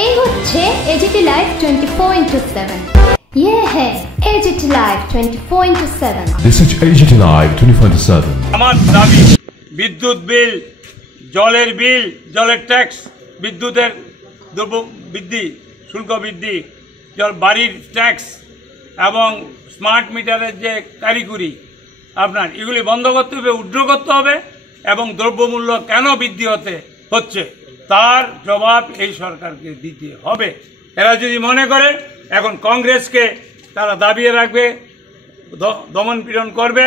এই হচ্ছে AGT live 24/7। ये है AGT live 24/7। This is AGT live 24/7। আমার দাবি বিদ্যুৎ বিল, জলের বিল, জলের ট্যাক্স, বিদ্যুতের দ্রব্য বৃদ্ধি, শুল্ক বৃদ্ধি, বাড়ির ট্যাক্স এবং স্মার্ট মিটারের যে কারিগরি আপনার এগুলি বন্ধ করতে হবে, উড্র করতে হবে এবং দ্রব্যমূল্য কেন বৃদ্ধি হচ্ছে তার জবাব এই সরকারকে দিতে হবে। এরা যদি মনে করে এখন কংগ্রেসকে তারা দাবিয়ে রাখবে, দমন পীড়ন করবে,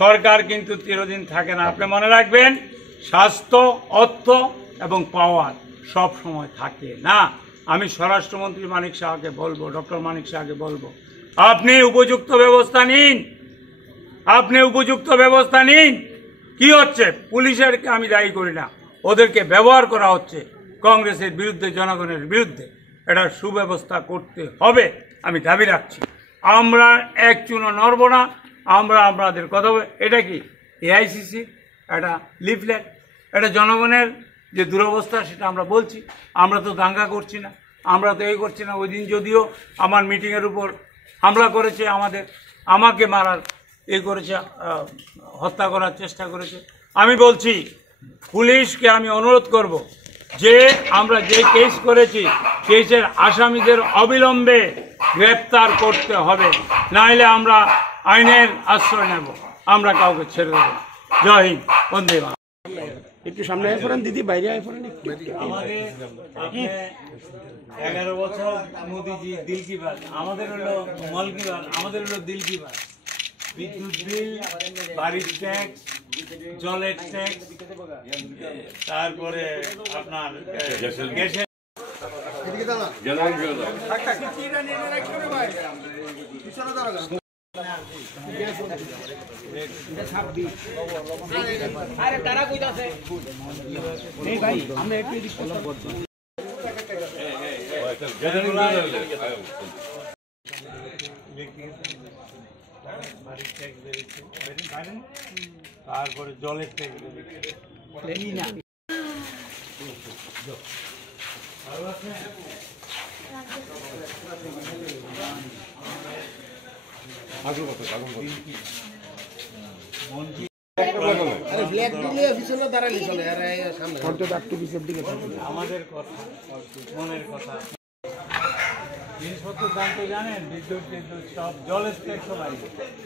সরকার কিন্তু চিরদিন থাকে না। আপনি মনে রাখবেন, স্বাস্থ্য, অর্থ এবং পাওয়ার সব সময় থাকে না। আমি স্বরাষ্ট্রমন্ত্রী মানিক সাহাকে বলবো, ডক্টর মানিক সাহাকে বলবো, আপনি উপযুক্ত ব্যবস্থা নিন, আপনি উপযুক্ত ব্যবস্থা নিন। কি হচ্ছে, পুলিশেরকে আমি দায়ী করি না, ওদেরকে ব্যবহার করা হচ্ছে কংগ্রেসের বিরুদ্ধে, জনগণের বিরুদ্ধে। এটা সুব্যবস্থা করতে হবে, আমি দাবি রাখছি। আমরা এক চুনো নড়ব না, আমরা আপনাদের কথা। এটা কি এআইসিসি একটা লিফলেট, এটা জনগণের যে দুরবস্থা সেটা আমরা বলছি। আমরা তো দাঙ্গা করছি না, আমরা তো এই করছি না। ওই দিন যদিও আমার মিটিংয়ের উপর হামলা করেছে, আমাকে মারার করেছে, হত্যা করার চেষ্টা করেছে। আমি বলছি পুলিশকে আমি অনুরোধ করব যে আমরা যে কেস করেছি কেসের আসামিদের অবিলম্বে গ্রেপ্তার করতে হবে, নাইলে আমরা আইনের আশ্রয় নেব, আমরা কাউকে ছেড়ে দেব। জয় হিন্দ, বন্দে মাতরম। একটু সামনে আয় পড়েন দিদি, বাইরে আয় পড়েন। আমাদের 11 বছর মোদিজি দিল কি বাত, আমাদের হলো মল কি বাত, আমাদের হলো দিল কি বাত। বিদ্যুৎ বিল, বাড়ির ট্যাক্স, জলের ট্যাক্স, তারপরে আপনার গ্যাসের তারপরে জলের ট্যাক্স আমাদের কথা, মনের কথা। জিনিসপত্রের দাম তো জানেন, বিদ্যুৎ সব, জলের ট্যাক্স বাড়ি।